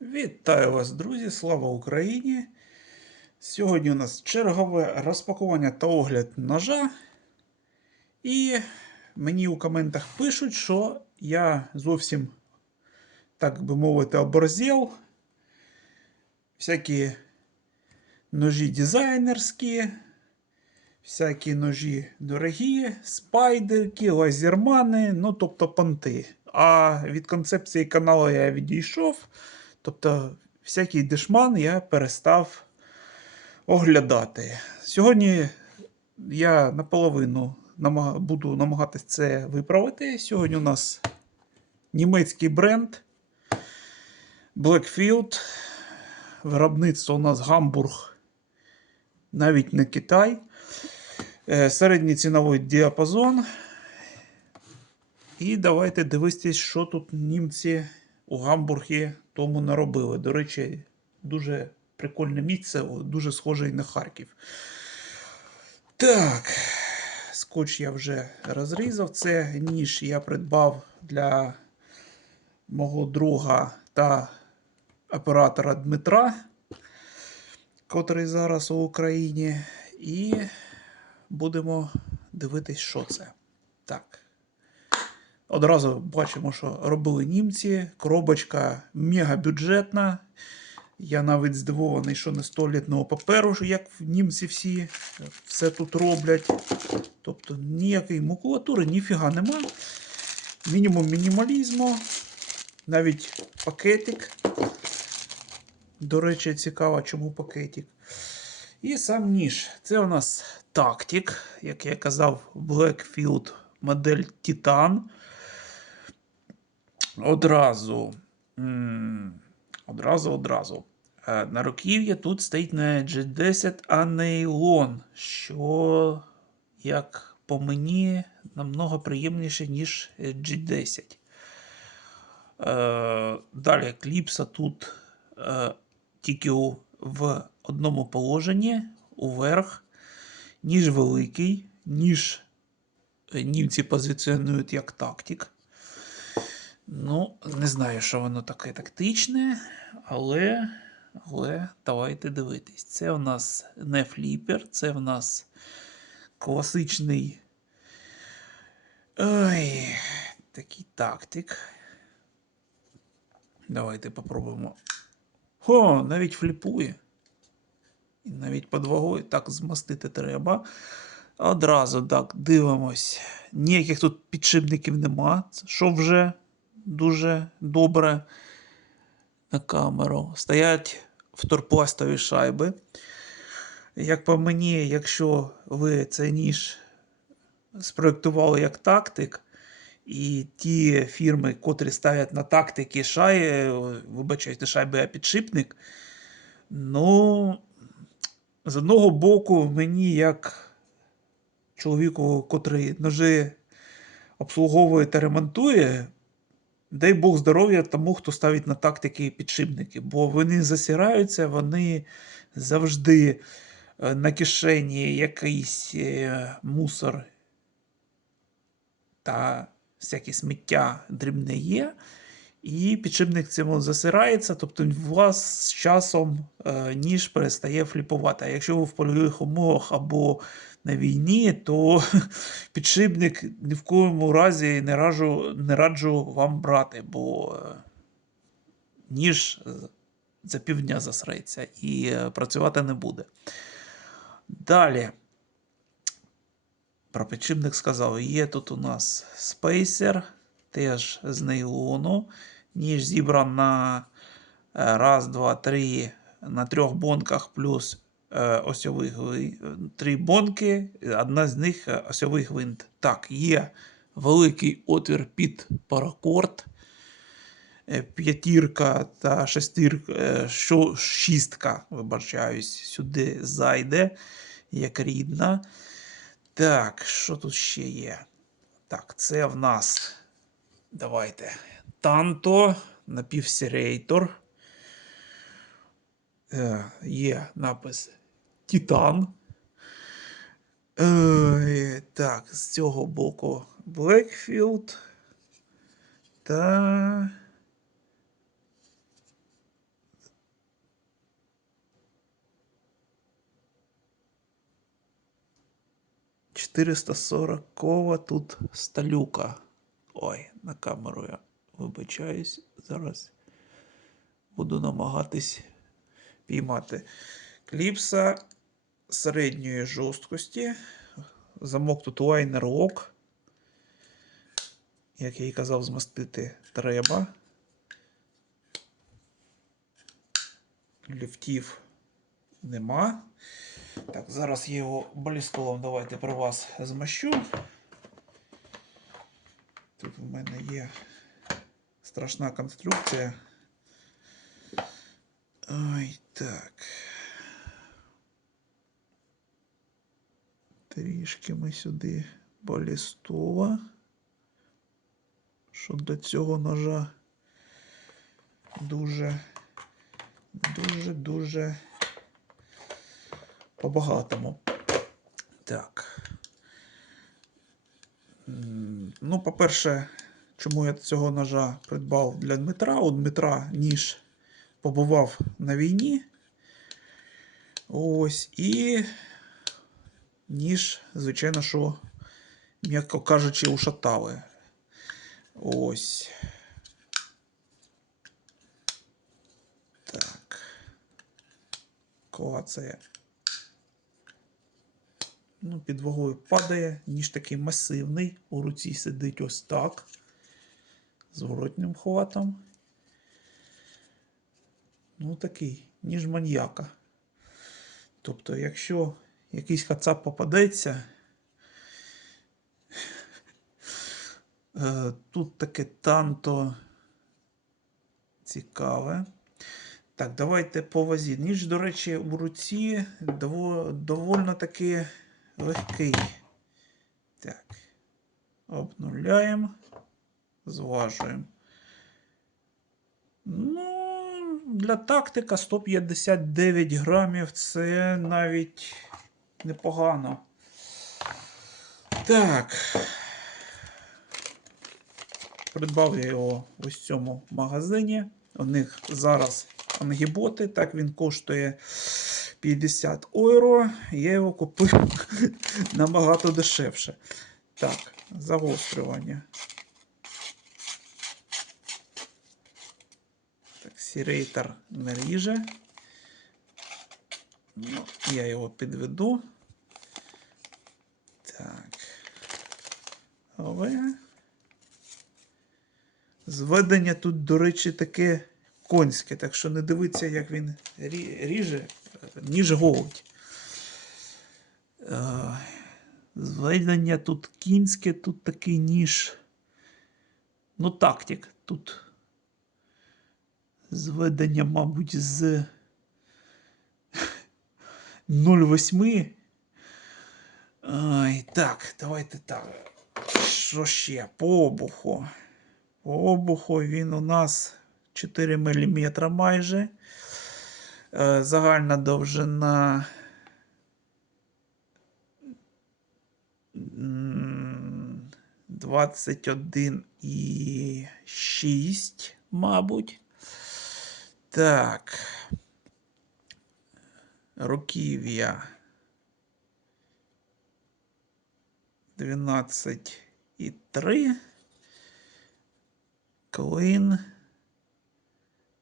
Вітаю вас, друзі! Слава Україні! Сьогодні у нас чергове розпакування та огляд ножа. І мені у коментах пишуть, що я зовсім, так би мовити, оборзів. Всякі ножі дизайнерські, всякі ножі дорогі, спайдерки, лазермани, ну тобто понти. А від концепції каналу я відійшов. Тобто, всякий дешман я перестав оглядати. Сьогодні я наполовину буду намагатися це виправити. Сьогодні у нас німецький бренд Blackfield. Виробництво у нас Гамбург, навіть не Китай. Е, Середній ціновий діапазон. І давайте дивитися, що тут німці у Гамбургі тому наробили. До речі, дуже прикольне місце, дуже схожий на Харків. Так, скотч я вже розрізав. Це ніж я придбав для мого друга та оператора Дмитра, котрий зараз у Україні. І будемо дивитись, що це. Так. Одразу бачимо, що робили німці. Коробочка мегабюджетна. Я навіть здивований, що не з туалетного паперу, як в німці всі все тут роблять. Тобто ніякої макулатури, ніфіга нема. Мінімум мінімалізму. Навіть пакетик. До речі, цікаво, чому пакетик. І сам ніж. Це у нас тактик, як я казав, Blackfield модель Titan. Одразу. Одразу, одразу. Е, На руків'я тут стоїть не G10, а нейлон, що, як по мені, намного приємніше, ніж е, G10. Е, Далі кліпса тут тільки в одному положенні, уверх, ніж великий, ніж німці позиціонують як тактик. Ну, не знаю, що воно таке тактичне, але, але давайте дивитись. Це у нас не фліпер, це в нас класичний. Ой, такий тактик. Давайте попробуємо. О, навіть фліпує. І навіть під вагою так змастити треба. Одразу так дивимось. Ніяких тут підшипників нема, що вже дуже добре на камеру. Стоять вторпластові шайби. Як по мені, якщо ви цей ніж спроєктували як тактик, і ті фірми, котрі ставлять на тактики шай, вибачайте, шайби, а підшипник, ну, з одного боку, мені як чоловіку, котрий ножи обслуговує та ремонтує, дай Бог здоров'я тому, хто ставить на тактики підшипники, бо вони засираються, вони завжди е, на кишені якийсь е, мусор та всяке сміття дрібне є. І підшипник цьому засирається, тобто у вас з часом е, ніж перестає фліпувати. А якщо ви в польових умовах або на війні, то підшипник ні в коєму разі не раджу, не раджу вам брати, бо е, ніж е, за півдня засреться і е, працювати не буде. Далі. Про підшипник сказав, є тут у нас спейсер, теж з нейлону. Ніж зібран на е, раз, два, три, на трьох бонках плюс е, осьовий гви- три бонки, одна з них е, осьовий гвинт. Так, є великий отвір під паракорд. П'ятірка та шестірка, що, шістка, вибачаюсь, сюди зайде, як рідна. Так, що тут ще є? Так, це в нас. Давайте. Танто, напівсерейтор. Е, Є напис Титан. Е, Так, з цього боку Блекфілд. Та. Чотириста сорокова тут сталюка. Ой, на камеру я вибачаюсь. Зараз буду намагатись піймати. Кліпса середньої жорсткості. Замок тут лайнер лок. Як я і казав, змастити треба. Ліфтів нема. Так, зараз я його балістолом давайте про вас змащу. Тут в мене є страшна конструкція. Ой, так. Трішки ми сюди балістова. Що до цього ножа дуже, дуже, дуже по-багатому. Так. Ну, по-перше, чому я цього ножа придбав для Дмитра? У Дмитра ніж побував на війні. Ось. І ніж, звичайно, що, м'яко кажучи, ушатали. Ось. Так. Клацає. Ну, під вагою падає, ніж такий масивний. У руці сидить ось так. З воротним хватом. Ну, такий, ніж маньяка. Тобто, якщо якийсь кацап попадеться, е, тут таке танто цікаве. Так, давайте по вазі. Ніж, до речі, в руці дово, довольно таки легкий. Так. Обнуляємо. Зважуємо. Ну, для тактика 159 грамів це навіть непогано. Так. Придбав я його в цьому магазині. У них зараз ангіботи. Так він коштує 50 євро. Я його купив набагато дешевше. Так, загострювання. Так, сірейтор не ріже. Ну, я його підведу. Так. Але. Зведення тут, до речі, таке конське, так що не дивиться, як він ріже, ніж голодь. Е, Зведення тут кінське, тут такий ніж. Ну, тактик. Тут зведення, мабуть, з 0,8. Ай, так, давайте так. Що ще? По обуху. По обуху він у нас 4 мм майже. Е, Загальна довжина м, 21,6, мабуть. Так. Руків'я 12,3. Клин.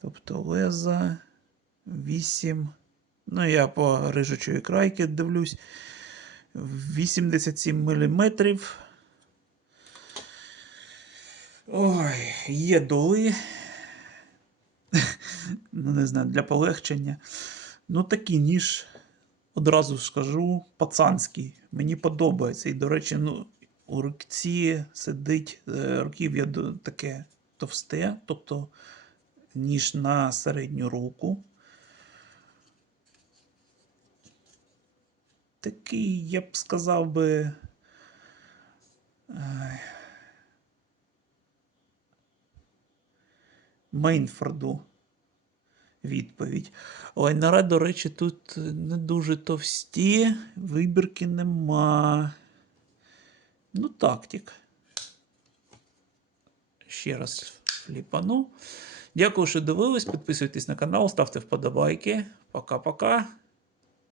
Тобто леза 8. Ну, я по рижучої крайки дивлюсь. 87 мм. Ой, є доли. Ну, не знаю, для полегшення. Ну, такий ніж, одразу скажу, пацанський. Мені подобається. І, до речі, ну, у руці сидить е, руків'я таке товсте, тобто ніж на середню руку. Такий, я б сказав би. Мейнфорду відповідь. Лайнера, до речі, тут не дуже товсті, вибірки нема. Ну, тактик. Ще раз фліпану. Дякую, що дивились. Підписуйтесь на канал, ставте вподобайки. Пока-пока.